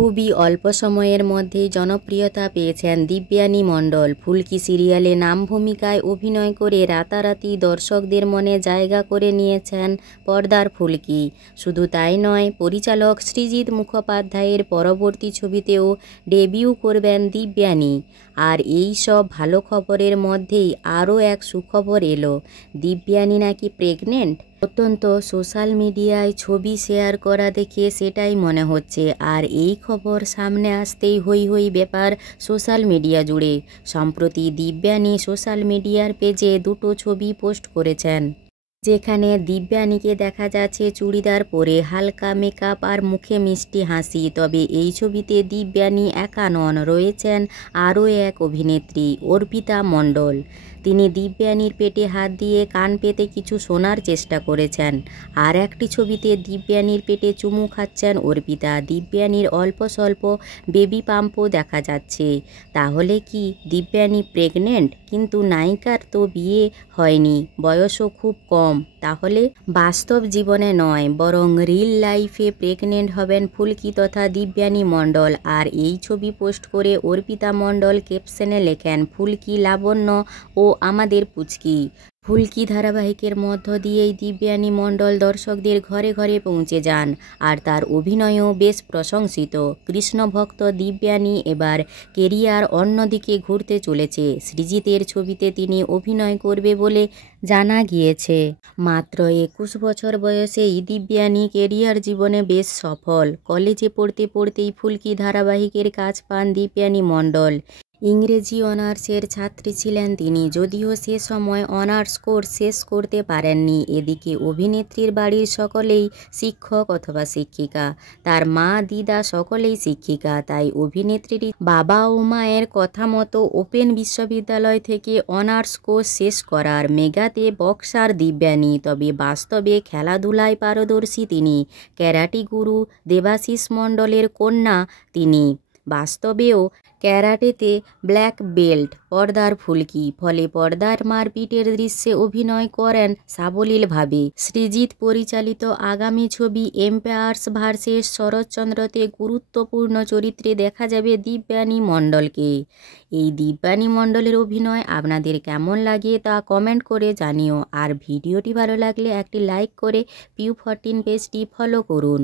খুবই অল্প সময়ের মধ্যেই জনপ্রিয়তা পেয়েছেন দিব্যানী মণ্ডল। ফুলকি সিরিয়ালে নাম ভূমিকায় অভিনয় করে রাতারাতি দর্শকদের মনে জায়গা করে নিয়েছেন পর্দার ফুলকি। শুধু তাই নয়, পরিচালক সৃজিত মুখোপাধ্যায়ের পরবর্তী ছবিতেও ডেবিউ করবেন দিব্যানী। আর এই সব ভালো খবরের মধ্যেই আরও এক সুখবর এলো, দিব্যানী নাকি প্রেগনেন্ট। অত্যন্ত সোশ্যাল মিডিয়ায় ছবি শেয়ার করা দেখে সেটাই মনে হচ্ছে। আর এই খবর সামনে আসতেই হই হই ব্যাপার সোশ্যাল মিডিয়া জুড়ে। সম্প্রতি দিব্যানী সোশ্যাল মিডিয়ার পেজে দুটো ছবি পোস্ট করেছেন, যেখানে দিব্যানীকে দেখা যাচ্ছে চুড়িদার পরে, হালকা মেকআপ আর মুখে মিষ্টি হাসি। তবে এই ছবিতে দিব্যানী একা নন, রয়েছেন আরও এক অভিনেত্রী, অর্পিতা মণ্ডল। তিনি দিব্যানীর পেটে হাত দিয়ে কান পেতে কিছু শোনার চেষ্টা করেছেন। আর একটি ছবিতে দিব্যানীর পেটে চুমু খাচ্ছেন অর্পিতা। দিব্যানীর অল্প স্বল্প বেবি পাম্পও দেখা যাচ্ছে। তাহলে কি দিব্যানী প্রেগনেন্ট? কিন্তু নায়িকার তো বিয়ে হয়নি, বয়সও খুব কম। তাহলে বাস্তব জীবনে নয়, বরং রিল লাইফে প্রেগনেন্ট হবেন ফুলকি তথা দিব্যানী মণ্ডল। আর এই ছবি পোস্ট করে অর্পিতা মণ্ডল ক্যাপশনে লেখেন, ফুলকি, লাবণ্য ও আমাদের পুচকি। ফুলকি ধারাবাহিকের মধ্য দিয়েই দিব্যানী মণ্ডল দর্শকদের ঘরে ঘরে পৌঁছে যান। আর তার অভিনয়ও বেশ প্রশংসিত। কৃষ্ণভক্ত দিব্যানী এবার কেরিয়ার অন্যদিকে ঘুরতে চলেছে। সৃজিতের ছবিতে তিনি অভিনয় করবে বলে জানা গিয়েছে। মাত্র 21 বছর বয়সেই দিব্যানী কেরিয়ার জীবনে বেশ সফল। কলেজে পড়তে পড়তেই ফুলকি ধারাবাহিকের কাজ পান দিব্যানী মণ্ডল। ইংরেজি অনার্সের ছাত্রী ছিলেন তিনি, যদিও সে সময় অনার্স কোর্স শেষ করতে পারেননি। এদিকে অভিনেত্রীর বাড়ির সকলেই শিক্ষক অথবা শিক্ষিকা। তার মা, দিদা সকলেই শিক্ষিকা। তাই অভিনেত্রীর বাবা ও মায়ের কথা মতো ওপেন বিশ্ববিদ্যালয় থেকে অনার্স কোর্স শেষ করার মেগাতে বক্সার দিব্যানী। তবে বাস্তবে খেলাধুলায় পারদর্শী তিনি। ক্যারাটি গুরু দেবাশিস মণ্ডলের কন্যা তিনি। বাস্তবেও ক্যারাটেতে ব্ল্যাক বেল্ট পর্দার ফুলকি। ফলে পর্দার মারপিটের দৃশ্যে অভিনয় করেন সাবলীলভাবে। সৃজিত পরিচালিত আগামী ছবি এম্পায়ার্স ভার্সেস শরৎচন্দ্রতে গুরুত্বপূর্ণ চরিত্রে দেখা যাবে দিব্যানী মণ্ডলকে। এই দিব্যানী মণ্ডলের অভিনয় আপনাদের কেমন লাগে তা কমেন্ট করে জানিও। আর ভিডিওটি ভালো লাগলে একটি লাইক করে PU14 পেজটি ফলো করুন।